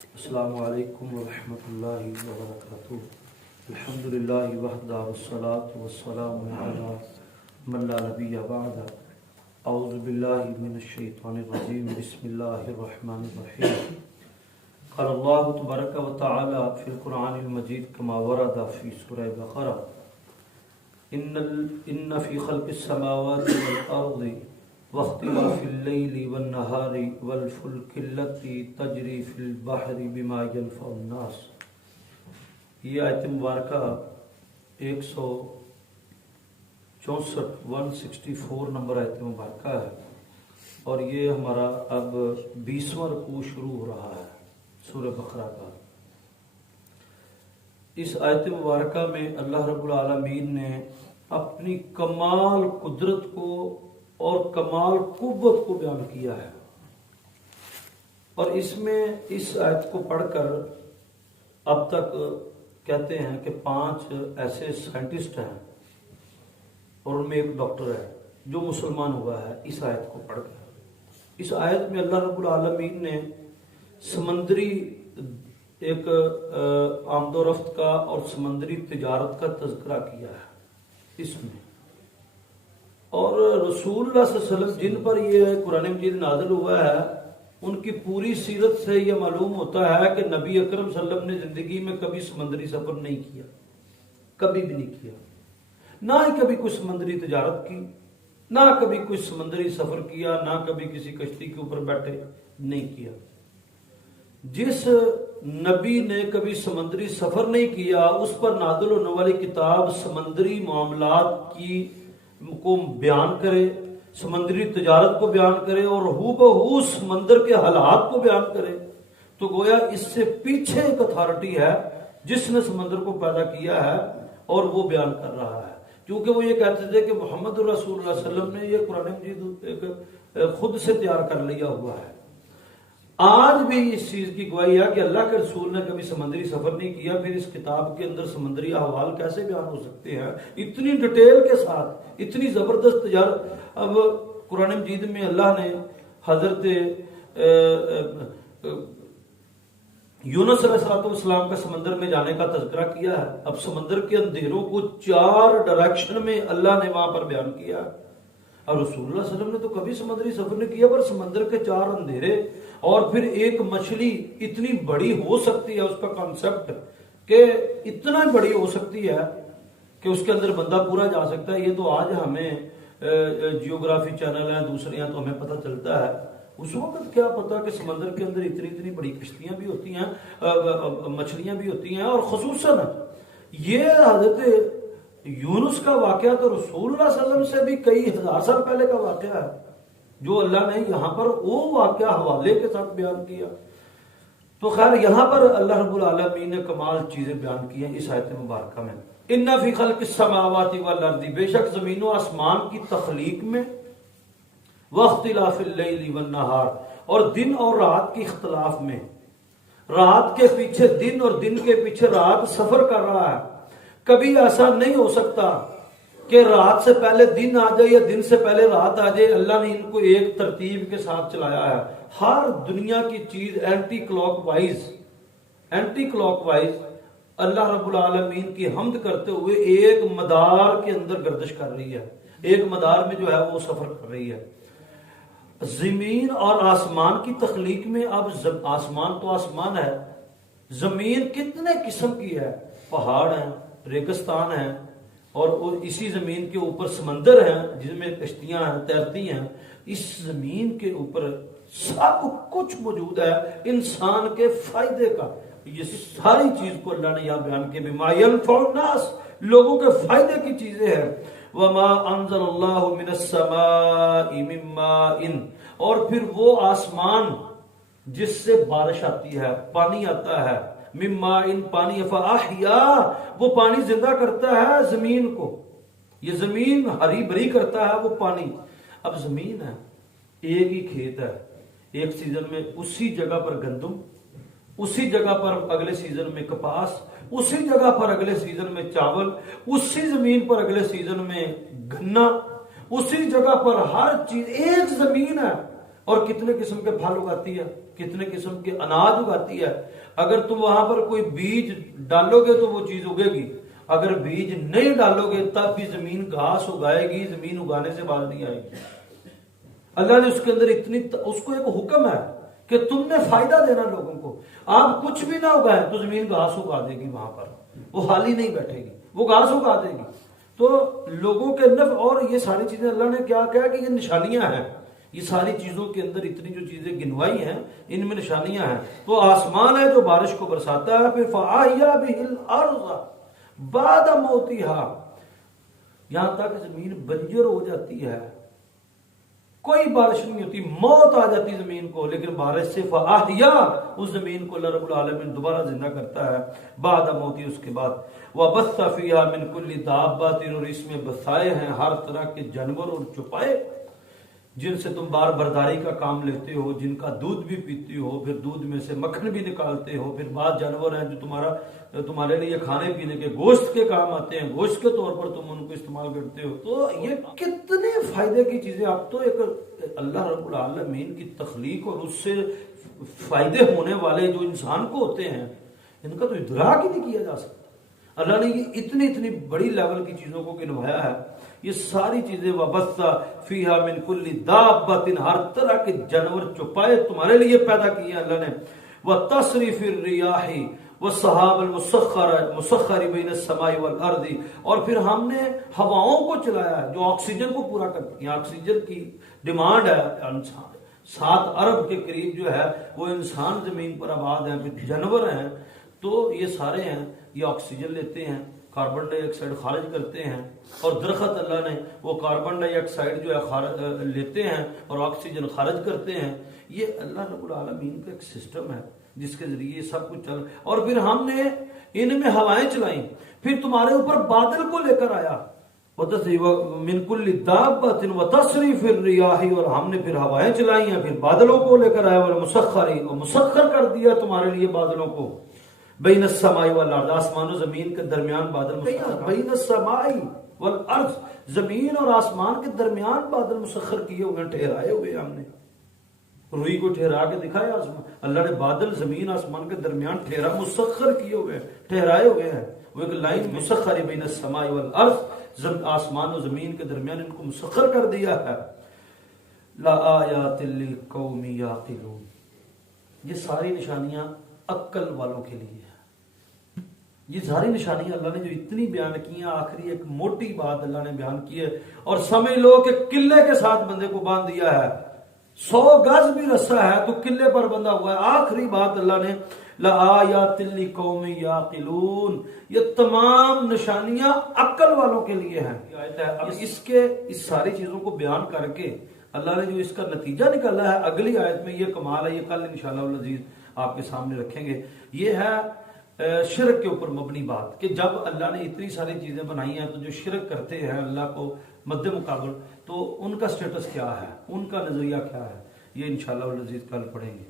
السلام علیکم ورحمۃ اللہ وبرکاتہ۔ الحمدللہ وحدہ والصلاة والسلام علی من لا نبی بعدہ۔ اعوذ باللہ من الشیطان الرجیم، بسم اللہ الرحمن الرحیم۔ قال اللہ تبارک و تعالی فی القرآن المجید کما ورد فی سورہ بقرہ، ان فی خلق السماوات والارض واختلاف اللیل والنہار والفلک التی تجری فی البحر بما ینفع الناس۔ یہ آیت مبارکہ 164 نمبر آیت مبارکہ ہے، اور یہ ہمارا اب 20واں رکوع شروع ہو رہا ہے سورہ بقرہ کا۔ اس آیت مبارکہ میں اللہ رب العالمین نے اپنی کمال قدرت کو اور کمال قوت کو بیان کیا ہے، اور اس میں اس آیت کو پڑھ کر اب تک کہتے ہیں کہ 5 ایسے سائنٹسٹ ہیں اور ان میں ایک ڈاکٹر ہے جو مسلمان ہوا ہے اس آیت کو پڑھ کر۔ اس آیت میں اللہ رب العالمین نے سمندری ایک آمد و رفت کا اور سمندری تجارت کا تذکرہ کیا ہے اس میں، اور رسول اللہ صلی اللہ علیہ وسلم جن پر یہ قرآن مجید نازل ہوا ہے ان کی پوری سیرت سے یہ معلوم ہوتا ہے کہ نبی اکرم صلی اللہ علیہ وسلم نے زندگی میں کبھی سمندری سفر نہیں کیا، کبھی بھی نہیں کیا، نہ ہی کبھی کوئی سمندری تجارت کی، نہ کبھی کوئی سمندری سفر کیا، نہ کبھی کسی کشتی کے اوپر بیٹھے، نہیں کیا۔ جس نبی نے کبھی سمندری سفر نہیں کیا اس پر نازل ہونے والی کتاب سمندری معاملات کو بیان کرے، سمندری تجارت کو بیان کرے اور ہو بہو سمندر کے حالات کو بیان کرے، تو گویا اس سے پیچھے ایک اتھارٹی ہے جس نے سمندر کو پیدا کیا ہے اور وہ بیان کر رہا ہے، کیونکہ وہ یہ کہتے تھے کہ محمد رسول اللہ صلی اللہ علیہ وسلم نے یہ قرآن مجید خود سے تیار کر لیا ہوا ہے۔ آج بھی اس چیز کی گواہی ہے کہ اللہ کے رسول نے کبھی سمندری سفر نہیں کیا، پھر اس کتاب کے اندر سمندری احوال کیسے بیان ہو سکتے ہیں اتنی ڈیٹیل کے ساتھ، اتنی زبردست تجارت۔ اب قرآن مجید میں اللہ نے حضرت یونس علیہ السلام کا سمندر میں جانے کا تذکرہ کیا ہے۔ اب سمندر کے اندھیروں کو 4 ڈائریکشن میں اللہ نے وہاں پر بیان کیا ہے، اور رسول اللہ صلی اللہ علیہ وسلم نے تو کبھی سمندری سفر نہیں کیا، پر سمندر کے 4 اندھیرے اور پھر ایک مچھلی اتنی بڑی ہو سکتی ہے، اس کا کانسیپٹ کہ اتنا بڑی ہو سکتی ہے کہ اس کے اندر بندہ پورا جا سکتا ہے، یہ تو آج ہمیں جیوگرافی چینل ہیں دوسرے ہیں تو ہمیں پتہ چلتا ہے۔ اس وقت کیا پتا کہ سمندر کے اندر اتنی بڑی کشتیاں بھی ہوتی ہیں، مچھلیاں بھی ہوتی ہیں، اور خصوصاً یہ حضرت یونس کا واقعہ تو رسول اللہ صلی اللہ علیہ وسلم سے بھی کئی ہزار سال پہلے کا واقعہ ہے، جو اللہ نے یہاں پر وہ واقعہ حوالے کے ساتھ بیان کیا۔ تو خیر یہاں پر اللہ رب العالمین نے کمال چیزیں بیان کی ہیں اس آیت مبارکہ میں۔ ان فی خلق السماوات والارض، بے شک زمین و آسمان کی تخلیق میں، واختلاف اللیل والنہار، اور دن اور رات کے اختلاف میں، رات کے پیچھے دن اور دن کے پیچھے رات سفر کر رہا ہے۔ کبھی ایسا نہیں ہو سکتا کہ رات سے پہلے دن آ جائے یا دن سے پہلے رات آ جائے، اللہ نے ان کو ایک ترتیب کے ساتھ چلایا ہے۔ ہر دنیا کی چیز اینٹی کلاک وائز اللہ رب العالمین کی حمد کرتے ہوئے ایک مدار کے اندر گردش کر رہی ہے، ایک مدار میں جو ہے وہ سفر کر رہی ہے۔ زمین اور آسمان کی تخلیق میں اب آسمان تو آسمان ہے، زمین کتنے قسم کی ہے، پہاڑ ہیں، ریگستان ہیں، اور اسی زمین کے اوپر سمندر ہیں جن میں کشتیاں ہیں، تیرتی ہیں۔ اس زمین کے اوپر سب کچھ موجود ہے انسان کے فائدے کا، یہ ساری چیز کو اللہ نے یہاں بیان کیا، بما ينفع الناس، لوگوں کے فائدے کی چیزیں ہیں۔ وما انزل اللہ من السماء من ماء، اور پھر وہ آسمان جس سے بارش آتی ہے، پانی آتا ہے، من ماء، پانی، فاحیا، وہ پانی زندہ کرتا ہے زمین کو، یہ زمین ہری بھری کرتا ہے وہ پانی۔ اب زمین ہے، ایک ہی کھیت ہے، ایک سیزن میں اسی جگہ پر گندم، اسی جگہ پر اگلے سیزن میں کپاس، اسی جگہ پر اگلے سیزن میں چاول، اسی زمین پر اگلے سیزن میں گنا، اسی جگہ پر ہر چیز، ایک زمین ہے اور کتنے قسم کے پھل اگاتی ہے، کتنے قسم کے اناج اگاتی ہے. اگر تم وہاں پر کوئی بیج ڈالو گے تو وہ چیز اگے گی، اگر بیج نہیں ڈالو گے تب بھی زمین گھاس اگائے گی، زمین اگانے سے باز نہیں آئے گی. اللہ نے اس کے اندر اس کو ایک حکم ہے کہ تم نے فائدہ دینا لوگوں کو. آپ کچھ بھی نہ اگائیں تو زمین گھاس اگا دے گی، وہاں پر وہ خالی نہیں بیٹھے گی، وہ گھاس اگا دے گی. تو لوگوں کے نفع، اور یہ ساری چیزیں اللہ نے کیا کہا کہ یہ نشانیاں ہیں. یہ ساری چیزوں کے اندر اتنی جو چیزیں گنوائی ہیں ان میں نشانیاں ہیں. تو آسمان ہے جو بارش کو برساتا ہے، پھر فَأَحْيَا بِهِ الْأَرْضَ بَعْدَ مَوْتِهَا، یہاں تک زمین بنجر ہو جاتی ہے، کوئی بارش نہیں ہوتی، موت آ جاتی زمین کو، لیکن بارش سے فَأَحْيَا، اس زمین کو اللہ رب العالمین دوبارہ زندہ کرتا ہے بعد موتی، اس کے بعد. وَبَثَّ فِيهَا مِن كُلِّ دَابَّةٍ، اور اس میں بسائے ہیں ہر طرح کے جانور اور چوپائے جن سے تم بار برداری کا کام لیتے ہو، جن کا دودھ بھی پیتے ہو، پھر دودھ میں سے مکھن بھی نکالتے ہو. پھر بعض جانور ہیں جو تمہارے لیے کھانے پینے کے گوشت کے کام آتے ہیں، گوشت کے طور پر تم ان کو استعمال کرتے ہو. تو یہ کتنے فائدے کی چیزیں. اب تو ایک اللہ رب العالمین کی تخلیق اور اس سے فائدے ہونے والے جو انسان کو ہوتے ہیں ان کا تو ادراک ہی نہیں کیا جا سکتا. اللہ نے یہ اتنی بڑی لیول کی چیزوں کو گنوایا ہے. یہ ساری چیزیں وَبَثَّ فِيهَا مِن كُلِّ دَابَّةٍ، ہر طرح کے جانور چوپائے تمہارے لیے پیدا کیے ہیں اللہ نے. وَتَصْرِيفِ الرِّيَاحِ وَالسَّحَابِ الْمُسَخَّرِ بَيْنَ السَّمَاءِ وَالْأَرْضِ، اور پھر ہم نے ہواؤں کو چلایا جو آکسیجن کو پورا کرتی ہیں. آکسیجن کی ڈیمانڈ ہے انسان 7 ارب کے قریب جو ہے وہ انسان زمین پر آباد ہیں، پھر جانور ہیں. تو یہ سارے ہیں، یہ آکسیجن لیتے ہیں، کاربن ڈائی آکسائڈ خارج کرتے ہیں. اور درخت اللہ نے وہ کاربن ڈائی آکسائڈ جو ہے لیتے ہیں اور آکسیجن خارج کرتے ہیں. یہ اللہ رب العالمین کا ایک سسٹم ہے جس کے ذریعے سب کچھ چل. اور پھر ہم نے ان میں ہوائیں چلائیں، پھر تمہارے اوپر بادل کو لے کر آیا مِن كُلِّ دَابَّةٍ وَتَصْرِيفِ الرِّيَاحِ، اور ہم نے پھر ہوائیں چلائی ہیں، پھر بادلوں کو لے کر آیا. وَالْمُسَخَّرِ، اور مسخر کر دیا تمہارے لیے بادلوں کو. بین السماء والارض، آسمان و زمین کے درمیان بادل مسخر. بین السماء والارض، زمین اور آسمان کے درمیان بادل مسخر کیے ہوئے، ٹھہرائے ہوئے. ہم نے روئی کو ٹھہرا کے دکھایا آسمان. اللہ نے بادل زمین آسمان کے درمیان مسخر کیے ہوئے، ٹھہرائے ہوئے ہیں. وہ ایک لائن مسخر بین السماء والارض، آسمان و زمین کے درمیان ان کو مسخر کر دیا ہے. لآیات لقوم یعقلون، یہ ساری نشانیاں عقل والوں کے لیے ہیں. یہ ساری نشانیاں اللہ نے جو اتنی بیان کی ہیں، آخری ایک موٹی بات اللہ نے بیان کی ہے. اور سمجھ لو کہ قلعے کے ساتھ بندے کو باندھ دیا ہے، 100 گز بھی رسا ہے تو قلعے پر بندھا ہوا ہے. آخری بات اللہ نے لآیات لقوم یعقلون، یہ تمام نشانیاں عقل والوں کے لیے ہیں. اب اس ساری چیزوں کو بیان کر کے اللہ نے جو اس کا نتیجہ نکالا ہے اگلی آیت میں، یہ کمال ہے. یہ کل انشاءاللہ العزیز آپ کے سامنے رکھیں گے. یہ ہے شرک کے اوپر مبنی بات کہ جب اللہ نے اتنی ساری چیزیں بنائی ہیں تو جو شرک کرتے ہیں اللہ کو مد مقابل، تو ان کا سٹیٹس کیا ہے، ان کا نظریہ کیا ہے، یہ انشاءاللہ العزیز کل پڑھیں گے.